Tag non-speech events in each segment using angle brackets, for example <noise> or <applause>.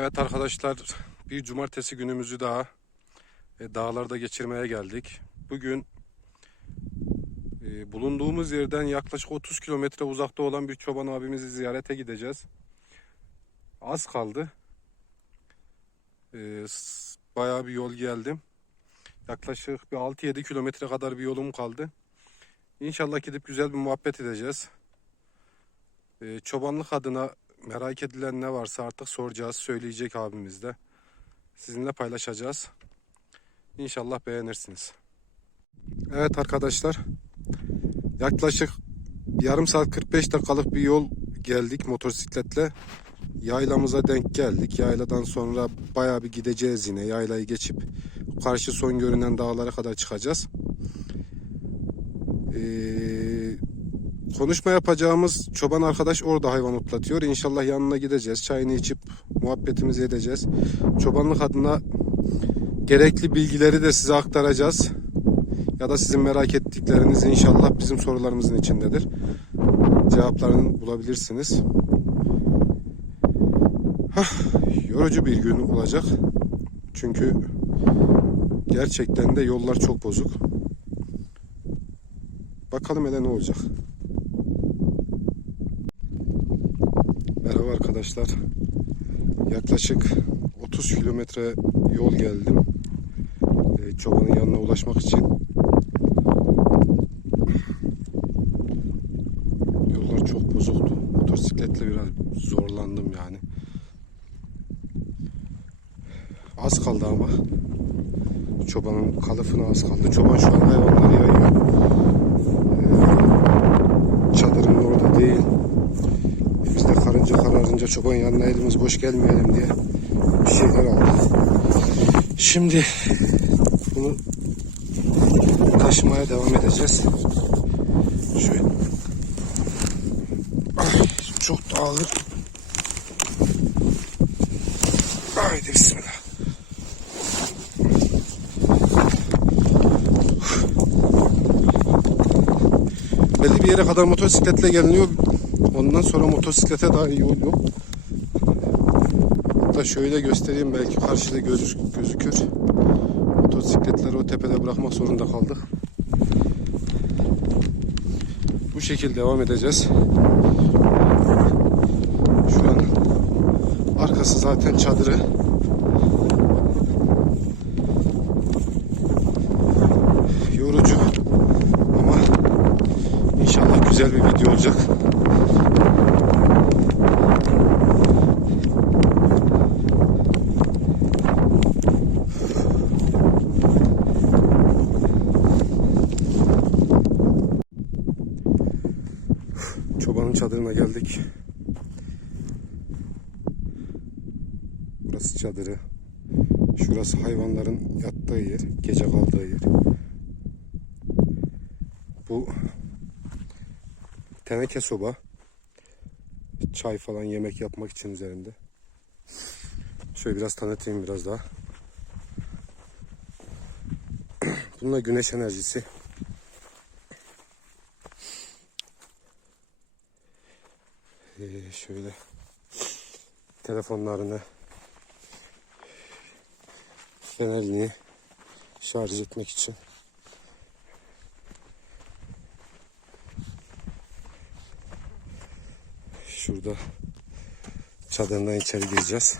Evet arkadaşlar bir cumartesi günümüzü daha e, dağlarda geçirmeye geldik. Bugün e, bulunduğumuz yerden yaklaşık 30 kilometre uzakta olan bir çoban abimizi ziyarete gideceğiz. Az kaldı. E, bayağı bir yol geldim. Yaklaşık bir 6-7 kilometre kadar bir yolum kaldı. İnşallah gidip güzel bir muhabbet edeceğiz. E, çobanlık adına merak edilen ne varsa artık soracağız, söyleyecek abimiz de. Sizinle paylaşacağız. İnşallah beğenirsiniz. Evet arkadaşlar. Yaklaşık yarım saat 45 dakikalık bir yol geldik motosikletle. Yaylamıza denk geldik. Yayladan sonra bayağı bir gideceğiz yine. Yaylayı geçip karşı son görünen dağlara kadar çıkacağız. Ee, konuşma yapacağımız çoban arkadaş orada hayvan otlatıyor. İnşallah yanına gideceğiz. Çayını içip muhabbetimizi edeceğiz. Çobanlık adına gerekli bilgileri de size aktaracağız. Ya da sizin merak ettikleriniz inşallah bizim sorularımızın içindedir. Cevaplarını bulabilirsiniz. Hah, yorucu bir gün olacak. Çünkü gerçekten de yollar çok bozuk. Bakalım hele ne olacak. Arkadaşlar. Yaklaşık 30 kilometre yol geldim. Ee, çobanın yanına ulaşmak için. Yollar çok bozuktu. Motosikletle biraz zorlandım yani. Az kaldı ama. Çobanın kalıfına az kaldı. Çoban şu an hayvanları yayıyor. Ee, çadırın orada değil. Biz de karınca kararınca çoban yanına elimiz boş gelmeyelim diye bir şeyler aldık. Şimdi bunu taşımaya devam edeceğiz. Şöyle. Ay, çok da ağır. Haydi bismillah. Belli bir yere kadar motosikletle geliniyor. Ondan sonra motosiklete daha iyi yol yok. Hatta şöyle göstereyim belki karşıda gözü- gözükür. Motosikletleri o tepede bırakmak zorunda kaldık. Bu şekilde devam edeceğiz. Şu an arkası zaten çadırı. Yorucu ama inşallah güzel bir video olacak. Çobanın çadırına geldik. Burası çadırı. Şurası hayvanların yattığı yer, gece kaldığı yer. Bu teneke soba. Çay falan yemek yapmak için üzerinde. Şöyle biraz tanıtayım biraz daha. <clears throat> Bununla güneş enerjisi. Ee, şöyle telefonlarını fenerini şarj etmek için şurada çadırdan içeri gireceğiz.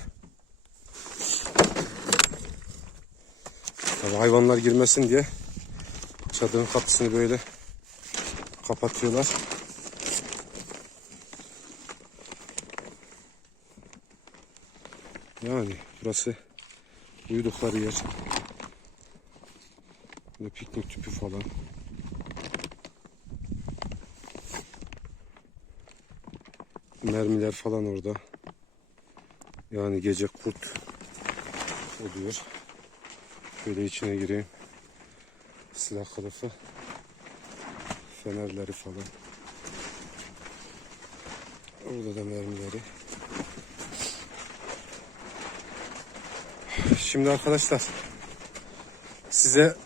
Tabii hayvanlar girmesin diye çadırın kapısını böyle kapatıyorlar. Yani burası uyudukları yer. Böyle piknik tüpü falan. Mermiler falan orada. Yani gece kurt oluyor. Şöyle içine gireyim. Silah kılıfı. Fenerleri falan. Orada da mermileri. Şimdi arkadaşlar size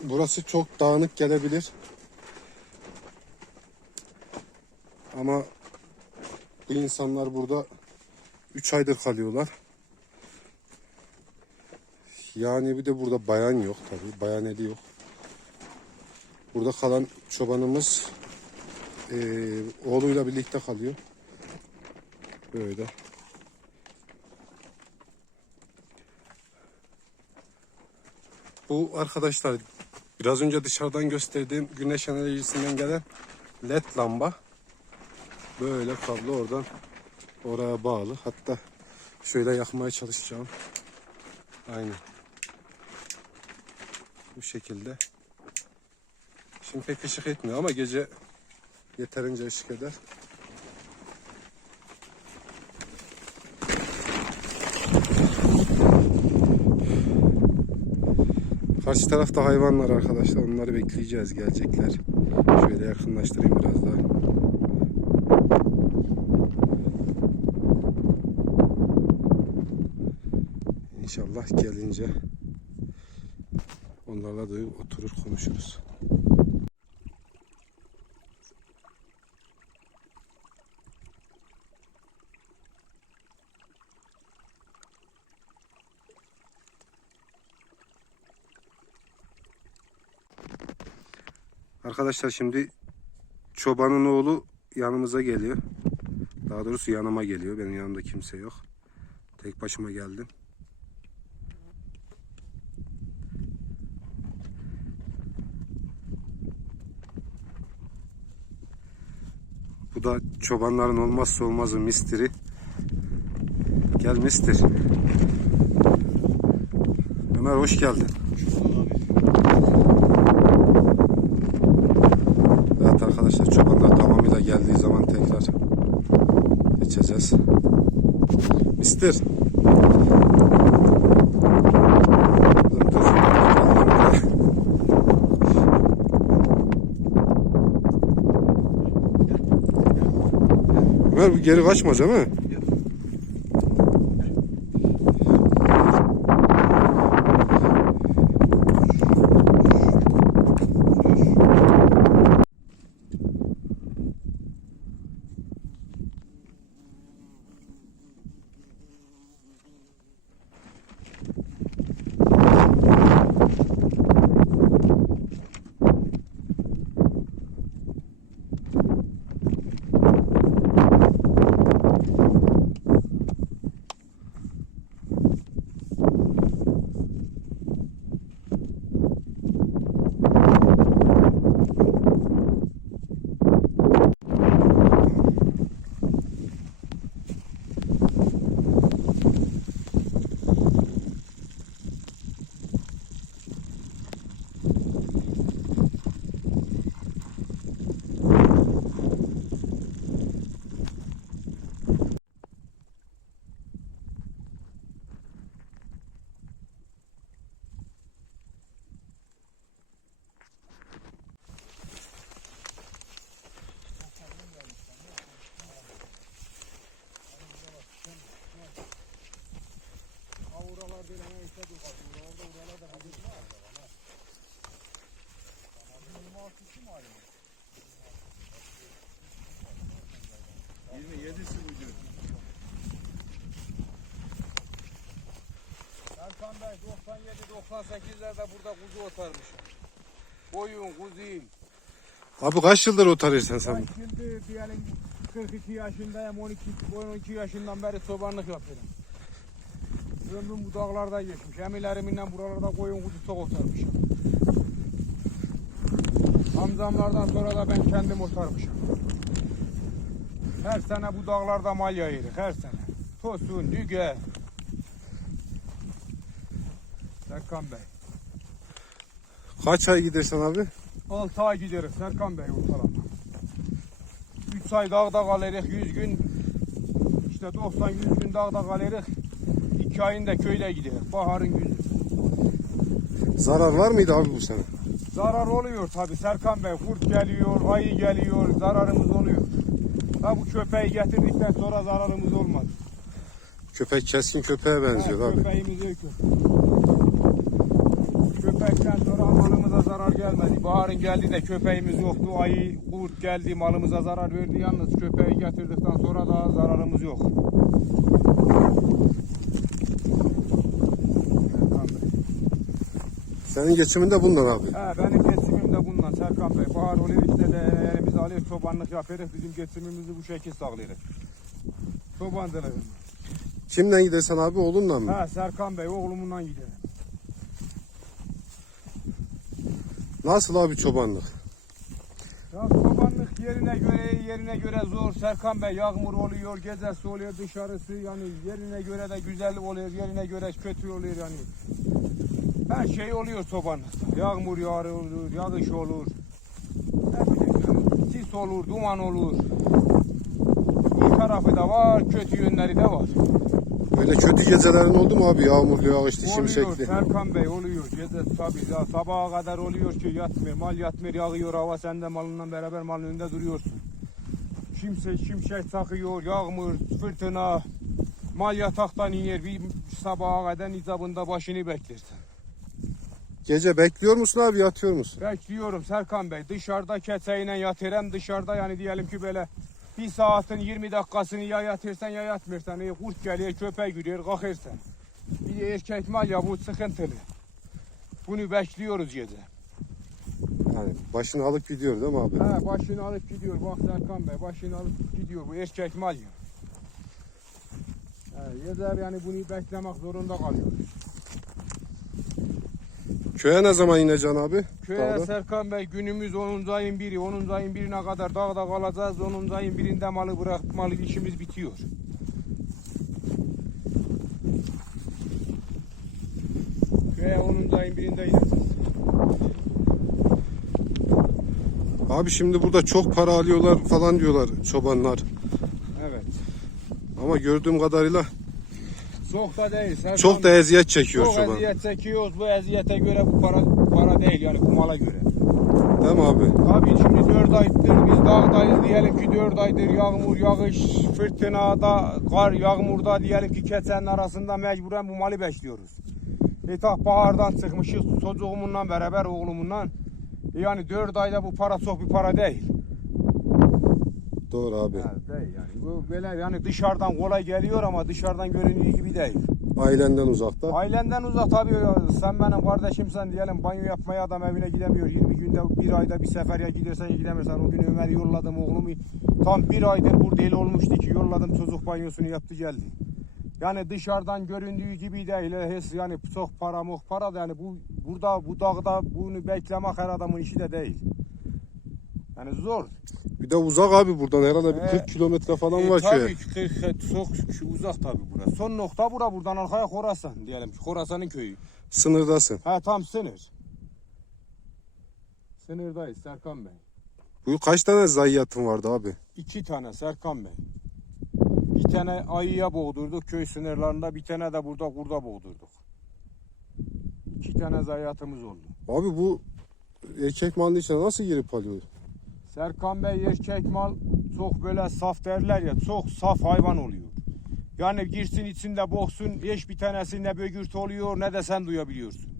burası çok dağınık gelebilir. Ama bu insanlar burada 3 aydır kalıyorlar. Yani bir de burada bayan yok tabii. Bayan eli yok. Burada kalan çobanımız eee, oğluyla birlikte kalıyor. Böyle. Bu arkadaşlar biraz önce dışarıdan gösterdiğim güneş enerjisinden gelen led lamba. Böyle kablo oradan oraya bağlı. Hatta şöyle yakmaya çalışacağım. Aynen. Bu şekilde. Şimdi pek ışık etmiyor ama gece yeterince ışık eder. Karşı tarafta hayvanlar arkadaşlar. Onları bekleyeceğiz. Gelecekler. Şöyle yakınlaştırayım biraz daha. İnşallah gelince onlarla da oturur konuşuruz. Arkadaşlar şimdi çobanın oğlu yanımıza geliyor. Daha doğrusu yanıma geliyor. Benim yanımda kimse yok. Tek başıma geldim. Bu da çobanların olmazsa olmazı misteri. Gel mister. Ömer hoş geldin. Evet arkadaşlar çobanlar tamamıyla geldiği zaman tekrar geçeceğiz. Mister. Ömer bu geri kaçmaz değil mi? Erkan Bey 97-98'lerde burada kuzu otarmışım. Koyun, kuzuyum. Abi kaç yıldır otarıyorsun sen? Ben şimdi diyelim 42 yaşındayım, 12, 12 yaşından beri çobanlık yapıyorum. Ömrüm bu dağlarda geçmiş. Emilerimle buralarda koyun kuzu çok otarmışım. Amcamlardan sonra da ben kendim otarmışım. Her sene bu dağlarda mal yayırık, her sene. Tosun, düge. Serkan Bey. Kaç ay gidersin abi? 6 ay gideriz Serkan Bey ortalama. 3 ay dağda kalırız 100 gün işte 90-100 gün dağda kalırız. 2 ayında köyde gideriz. Baharın günü. Zarar var mıydı abi bu sene? Zarar oluyor tabi Serkan Bey. Kurt geliyor, ayı geliyor, zararımız oluyor. Ha bu köpeği getirdikten sonra zararımız olmadı. Köpek keskin köpeğe benziyor Ha, abi. Köpeğimiz öykü. Köpekten sonra malımıza zarar gelmedi. Baharın geldiğinde köpeğimiz yoktu. Ayı, kurt geldi malımıza zarar verdi. Yalnız köpeği getirdikten sonra da zararımız yok. Senin geçimin de bundan abi. He, benim geçimim de bundan Serkan Bey. Bahar oluyor işte de elimizi alıyoruz çobanlık yapıyoruz. Bizim geçimimizi bu şekilde sağlıyoruz. Çobancılığı. Kimden gidersen abi oğlunla mı? Ha Serkan Bey oğlumundan gidelim. Nasıl abi çobanlık? Ya çobanlık yerine göre yerine göre zor. Serkan Bey yağmur oluyor, gecesi oluyor, dışarısı yani yerine göre de güzel oluyor, yerine göre kötü oluyor yani. Her şey oluyor çobanlıkta. Yağmur yağar yağış olur. Sis olur, duman olur. İyi tarafı da var, kötü yönleri de var. Böyle kötü gecelerin oldu mu abi? Yağmurlu, yağışlı, Oluyor şimşekli. Serkan Bey oluyor. Gece tabii ya sabaha kadar oluyor ki yatmıyor. Mal yatmıyor yağıyor hava sen de malınla beraber malın önünde duruyorsun. Şimşek şimşek takıyor yağmur fırtına. Mal yataktan iner bir sabaha kadar icabında başını beklersin. Gece bekliyor musun abi yatıyor musun? Bekliyorum Serkan Bey dışarıda keseyle yatırım dışarıda yani diyelim ki böyle bir saatin 20 dakikasını ya yatırsan ya yatmırsan. E, kurt geliyor köpek giriyor kalkırsan. Bir de erkek mal ya bu sıkıntılı. Bunu bekliyoruz gece. Yani başını alıp gidiyor değil mi abi? Ha başını alıp gidiyor bak Serkan Bey başını alıp gidiyor bu erkek mal ya. Yeter yani bunu beklemek zorunda kalıyoruz. Köye ne zaman ineceksin abi? Köye Dağda. Serkan Bey günümüz 10. ayın 1'i 10. ayın 1'ine kadar dağda kalacağız 10. ayın 1'inde malı bırakmalı işimiz bitiyor. Köye 10. ayın 1'inde ineceğiz. Abi şimdi burada çok para alıyorlar falan diyorlar çobanlar. Evet. Ama gördüğüm kadarıyla Çok da değil. Serkan çok da eziyet çekiyor Çok çoban. eziyet çekiyoruz. Bu eziyete göre bu para para değil yani bu mala göre. Değil mi abi? Tabii şimdi 4 aydır biz dağdayız diyelim ki 4 aydır yağmur, yağış, fırtınada, kar, yağmurda diyelim ki keçenin arasında mecburen bu malı besliyoruz. E ta bahardan çıkmışız çocuğumunla beraber oğlumunla. E yani 4 ayda bu para çok bir para değil. Doğru abi. Ha, değil yani. Bu böyle yani dışarıdan kolay geliyor ama dışarıdan göründüğü gibi değil. Ailenden uzakta. Ailenden uzak tabii sen benim kardeşimsen diyelim banyo yapmaya adam evine gidemiyor. 20 günde bir ayda bir sefer ya gidersen ya gidemezsen o gün Ömer yolladım oğlumu. Tam bir aydır burada el olmuştu ki yolladım çocuk banyosunu yaptı geldi. Yani dışarıdan göründüğü gibi değil. Hes yani çok para muh para da yani bu burada bu dağda bunu beklemek her adamın işi de değil. Yani zor. Bir de uzak abi buradan herhalde bir Ee, 40 kilometre falan E, var köye. tabii ki kırk- çok şu uzak tabii burası. Son nokta bura buradan arkaya Khorasan diyelim. Khorasan'ın köyü. Sınırdasın. Ha tam sınır. Sınırdayız Serkan Bey. Bu kaç tane zayiatın vardı abi? İki tane Serkan Bey. Bir tane ayıya boğdurduk köy sınırlarında, bir tane de burada kurda boğdurduk. İki tane zayiatımız oldu. Abi bu erkek malın içine nasıl girip alıyor? Serkan Bey erkek mal çok böyle saf derler ya, çok saf hayvan oluyor. Yani girsin içinde boksun, hiç bir tanesi ne bögürtü oluyor ne de sen duyabiliyorsun.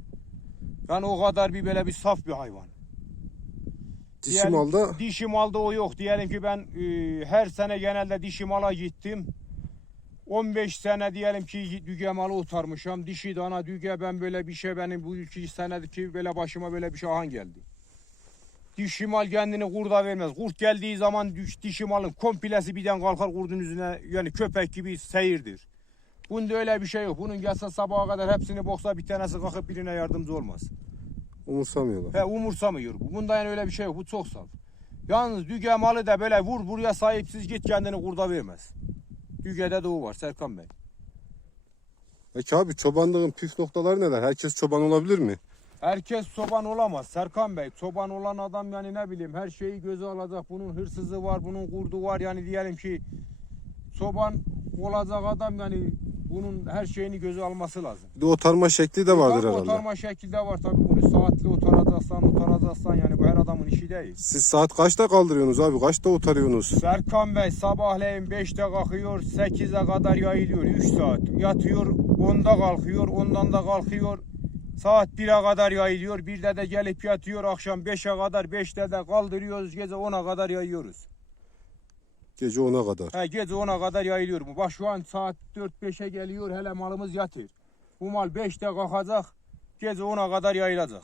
Yani o kadar bir böyle bir saf bir hayvan. Dişi Diyelim- malda Dişi malda o yok. Diyelim ki ben e, her sene genelde dişi mala gittim. 15 sene diyelim ki düge malı otarmışım. Dişi dana düge ben böyle bir şey benim bu iki senedeki böyle başıma böyle bir şey ahan geldi. Dişi mal kendini kurda vermez. Kurt geldiği zaman dişi malın komplesi birden kalkar kurdun yüzüne yani köpek gibi seyirdir. Bunda öyle bir şey yok. Bunun gelse sabaha kadar hepsini boksa bir tanesi kalkıp birine yardımcı olmaz. umursamıyorlar. He umursamıyor. bu. Bunda yani öyle bir şey yok. Bu çok saf. Yalnız düge malı da böyle vur buraya sahipsiz git kendini kurda vermez. Düge'de de o var Serkan Bey. Peki abi çobanlığın püf noktaları neler? Herkes çoban olabilir mi? Herkes çoban olamaz Serkan Bey. Çoban olan adam yani ne bileyim her şeyi göze alacak. Bunun hırsızı var, bunun kurdu var. Yani diyelim ki çoban olacak adam yani bunun her şeyini göze alması lazım. Bir de otarma şekli de vardır Tabii herhalde. Otarma şekilde var tabii bunu saatli otaracaksan otaracaksan yani bu her adamın işi değil. Siz saat kaçta kaldırıyorsunuz abi? Kaçta otarıyorsunuz? Serkan Bey sabahleyin 5'te kalkıyor, 8'e kadar yayılıyor 3 saat. Yatıyor, 10'da kalkıyor, ondan da kalkıyor. Saat 1'e kadar yayılıyor, 1'de de gelip yatıyor. Akşam 5'e kadar, 5'te de kaldırıyoruz, gece 10'a kadar yayıyoruz. Gece 10'a kadar. He, gece 10'a kadar yayılıyor bu. Bak şu an saat 4-5'e geliyor, hele malımız yatır. Bu mal 5'te kalkacak, gece 10'a kadar yayılacak.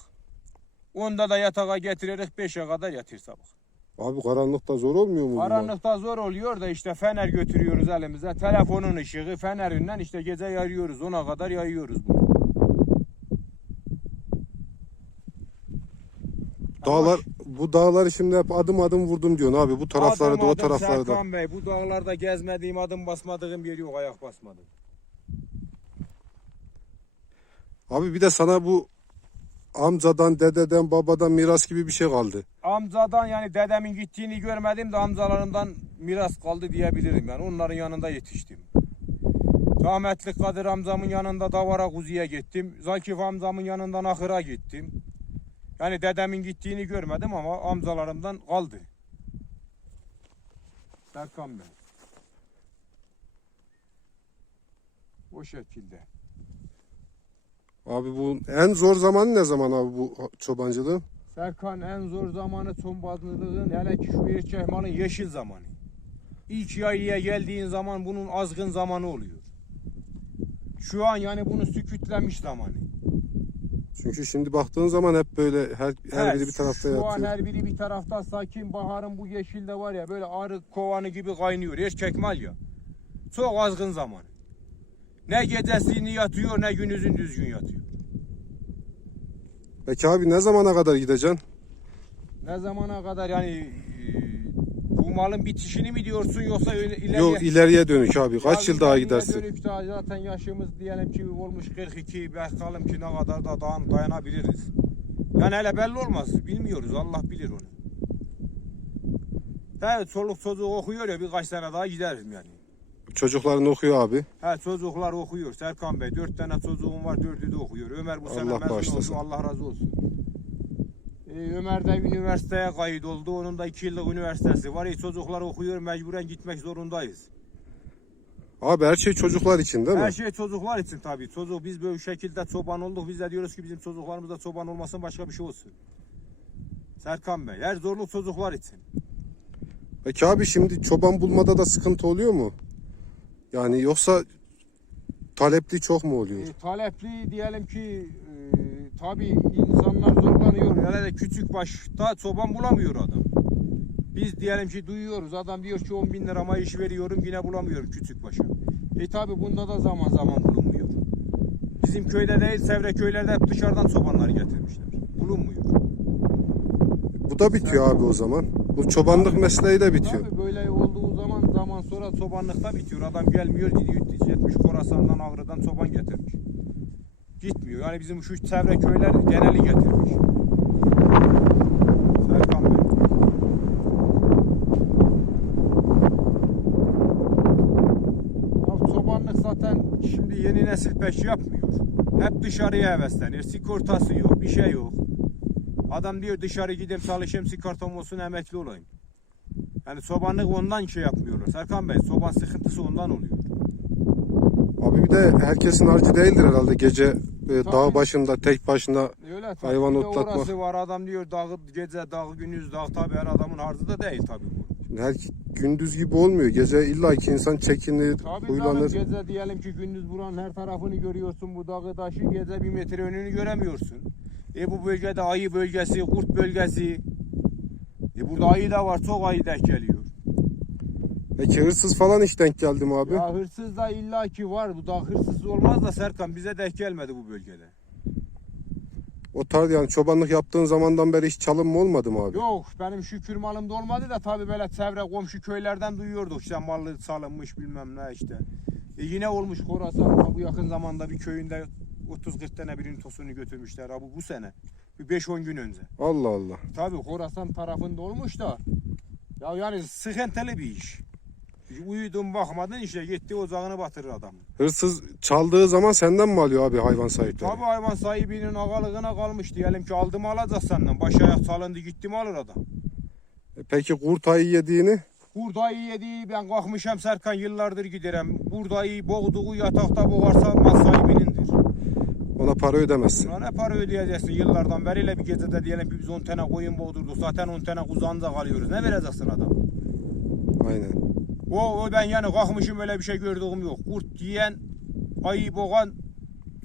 Onda da yatağa getirerek 5'e kadar yatır sabah. Abi karanlıkta zor olmuyor mu? Karanlıkta zor oluyor da işte fener götürüyoruz elimize. Telefonun ışığı fenerinden işte gece yayıyoruz. 10'a kadar yayıyoruz bunu. Dağlar bu dağları şimdi hep adım adım vurdum diyorsun abi. Bu tarafları da o Adım adım tarafları da. Serkan Bey bu dağlarda gezmediğim adım basmadığım yer yok ayak basmadım. Abi bir de sana bu amcadan, dededen, babadan miras gibi bir şey kaldı. Amcadan yani dedemin gittiğini görmedim de amcalarımdan miras kaldı diyebilirim yani onların yanında yetiştim. Rahmetli Kadir amcamın yanında Davara Kuzu'ya gittim. Zakif amcamın yanından Ahır'a gittim. Yani dedemin gittiğini görmedim ama amcalarımdan kaldı. Serkan Bey. O şekilde. Abi bu en zor zaman ne zaman abi bu çobancılığın? Serkan en zor zamanı çobanlığın hele ki şu erkek malın yeşil zamanı. İlk yaylaya geldiğin zaman bunun azgın zamanı oluyor. Şu an yani bunu sükütlemiş zamanı. Çünkü şimdi baktığın zaman hep böyle her, her He, biri bir tarafta Şu an yatıyor. her biri bir tarafta sakin baharın bu yeşilde var ya böyle arı kovanı gibi kaynıyor. Erkek mal ya. Çok azgın zamanı. Ne gecesini yatıyor ne gündüzün düzgün yatıyor. Peki abi ne zamana kadar gideceksin? Ne zamana kadar yani bu malın bitişini mi diyorsun yoksa öyle ileriye? Yok ileriye dönük abi. Kaç Ya yıl daha gidersin? Dönük daha zaten yaşımız diyelim ki olmuş 42 bakalım ki ne kadar da dayan, dayanabiliriz. Yani hele belli olmaz. Bilmiyoruz. Allah bilir onu. Evet çoluk çocuk okuyor ya birkaç sene daha giderim yani. Çocukların okuyor abi. He çocuklar okuyor Serkan Bey. Dört tane çocuğum var dördü de okuyor. Ömer bu sene Allah mezun bağışlasın. oldu. Allah razı olsun. Ee, Ömer de üniversiteye kayıt oldu. Onun da iki yıllık üniversitesi var. E, çocuklar okuyor mecburen gitmek zorundayız. Abi her şey çocuklar için değil mi? Her şey çocuklar için tabii. Çocuk biz böyle şekilde çoban olduk. Biz de diyoruz ki bizim çocuklarımız da çoban olmasın başka bir şey olsun. Serkan Bey her zorluk çocuklar için. Peki abi şimdi çoban bulmada da sıkıntı oluyor mu? Yani yoksa talepli çok mu oluyor? E, talepli diyelim ki e, tabii insanlar zorlanıyor. Hele de küçük başta çoban bulamıyor adam. Biz diyelim ki duyuyoruz. Adam diyor ki 10 bin lira maaş veriyorum yine bulamıyorum küçük başa. E tabii bunda da zaman zaman bulunmuyor. Bizim köyde değil çevre köylerde hep dışarıdan çobanlar getirmişler. Bulunmuyor. Bu da bitiyor abi o zaman. Bu çobanlık mesleği de bitiyor. Tabii böyle olduğu zaman zaman sonra çobanlıkta bitiyor. Adam gelmiyor gidiyor gitmiş Khorasan'dan Ağrı'dan çoban getirmiş. Gitmiyor. Yani bizim şu çevre köyler geneli getirmiş. Serkan Bey. Ya çobanlık zaten şimdi yeni nesil pek yapmıyor. Hep dışarıya heveslenir. Sigortası yok, bir şey yok. Adam diyor dışarı gideyim çalışayım sigortam olsun emekli olayım. Yani çobanlık ondan şey yapmıyorlar. Serkan Bey çoban sıkıntısı ondan oluyor. Abi bir de herkesin harcı değildir herhalde gece e, dağ başında tek başına Öyle tabii. Hayvan Bir de otlatmak. Orası var adam diyor dağ, gece dağ gündüz dağ tabii her adamın harzı da değil tabii bu. her gündüz gibi olmuyor. Gece illa ki insan çekinir, Tabii huylanır. gece diyelim ki gündüz buranın her tarafını görüyorsun bu dağı taşı gece bir metre önünü göremiyorsun. E bu bölgede ayı bölgesi, kurt bölgesi. E burada ayı da var çok ayı denk geliyor. Peki hırsız falan hiç denk geldi mi abi? Ya hırsız da illaki var. Bu da hırsız olmaz da Serkan bize denk gelmedi bu bölgede. O tarz yani çobanlık yaptığın zamandan beri hiç çalım mı olmadı mı abi? Yok benim şükür malımda olmadı da tabii böyle çevre komşu köylerden duyuyorduk işte mallı salınmış bilmem ne işte. E yine olmuş Khorasan bu yakın zamanda bir köyünde 30-40 tane birinin tosunu götürmüşler abi bu sene. Bir 5-10 gün önce. Allah Allah. Tabii Khorasan tarafında olmuş da. Ya yani sıkıntılı bir iş. Uyudun bakmadın işte gitti ocağını batırır adam. Hırsız çaldığı zaman senden mi alıyor abi hayvan sahipleri? Tabii hayvan sahibinin ağalığına kalmış diyelim ki aldım alacak senden. Baş ayak salındı gitti mi alır adam. E Peki kurt ayı yediğini? Buğdayı yedi ben kalkmışam Serkan yıllardır giderim. Buğdayı boğduğu yatakta boğarsa mal sahibinindir. Ona para ödemezsin. Buna ne para ödeyeceksin yıllardan beriyle bir gecede diyelim ki biz 10 tane koyun boğdurduk. Zaten 10 tane kuzanca kalıyoruz. Ne vereceksin adam? Aynen. O, o ben yani kalkmışım öyle bir şey gördüğüm yok. Kurt yiyen, ayı boğan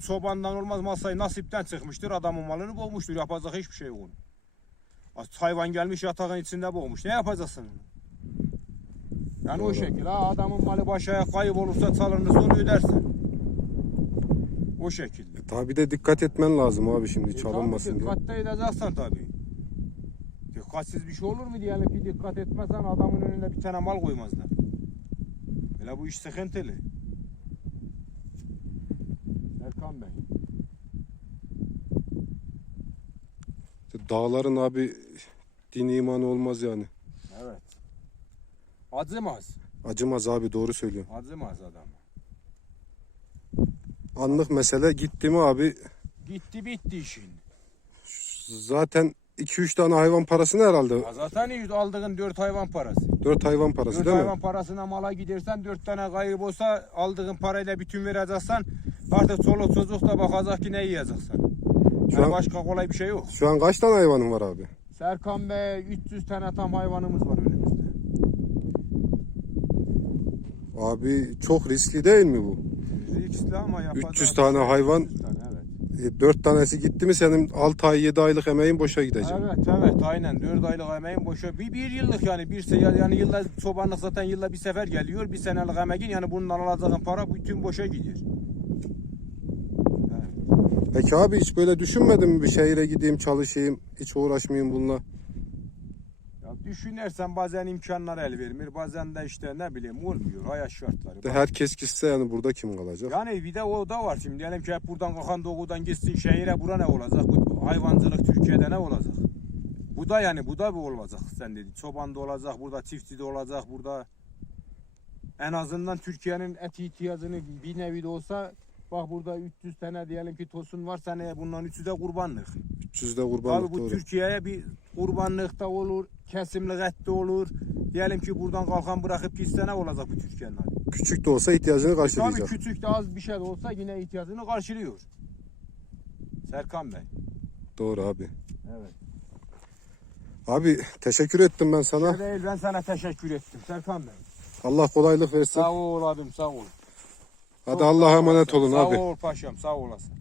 çobandan olmaz masayı nasipten çıkmıştır. Adamın malını boğmuştur. Yapacak hiçbir şey yok. Hayvan gelmiş yatağın içinde boğmuş. Ne yapacaksın? Yani o Doğru. şekil. Ha, adamın malı başaya kayıp olursa çalınırsa onu ödersin. O şekilde. Tabi bir de dikkat etmen lazım abi şimdi E, çalınmasın tabii, diye. Dikkatte edeceksin tabii. Dikkatsiz bir şey olur mu diyelim ki dikkat etmezsen adamın önünde bir tane mal koymazlar. Böyle bu iş sıkıntılı. Erkan Bey. Dağların abi din imanı olmaz yani. Evet. Acımaz. Acımaz abi doğru söylüyor. Acımaz adam. Anlık mesele gitti mi abi Gitti bitti işin. zaten 2-3 tane hayvan parası ne herhalde? Ya zaten iyi aldığın dört hayvan parası. 4 hayvan parası Dört değil hayvan mi? parasına mala gidersen dört tane kayıp olsa aldığın parayla bütün vereceksen artık çoluk çocuk da bakacak ki ne yiyeceksin. Şu Yani an, başka kolay bir şey yok. şu an kaç tane hayvanın var abi? Serkan Bey 300 tane tam hayvanımız var önümüzde. Abi çok riskli değil mi bu? Riskli ama yapacak 300 bir tane şey yok. hayvan. 300 evet. 4 tanesi gitti mi senin 6 ay 7 aylık emeğin boşa gidecek. Evet evet aynen 4 aylık emeğin boşa bir, bir yıllık yani bir se yani yılda çobanlık zaten yılda bir sefer geliyor bir senelik emeğin yani bundan alacağın para bütün boşa gidiyor. Peki abi hiç böyle düşünmedin mi bir şehire gideyim çalışayım hiç uğraşmayayım bununla? Ya düşünürsen bazen imkanlar el vermiyor bazen de işte ne bileyim olmuyor hayat şartları. De herkes gitse yani burada kim kalacak? Yani bir de o da var şimdi diyelim ki hep buradan kalkan doğudan gitsin şehire bura ne olacak? Bu hayvancılık Türkiye'de ne olacak? Bu da yani bu da bir olacak sen dedi. Çoban da olacak, burada çiftçi de olacak, burada en azından Türkiye'nin et ihtiyacını bir nevi de olsa bak burada 300 tane diyelim ki tosun var seneye bundan 300 de kurbanlık. 300'de Abi kurbanlık bu doğru. Türkiye'ye bir kurbanlık da olur, kesimlik et de olur. Diyelim ki buradan kalkan bırakıp gitse ne olacak bu Türkiye'nin hali? Küçük de olsa ihtiyacını Tabii karşılayacak. küçük de az bir şey de olsa yine ihtiyacını karşılıyor. Serkan Bey. Doğru abi. Evet. Abi teşekkür ettim ben sana. Değil ben sana teşekkür ettim Serkan Bey. Allah kolaylık versin. Sağ ol abim sağ ol. Hadi Allah'a sağ emanet olun sağ abi. ol paşam sağ olasın.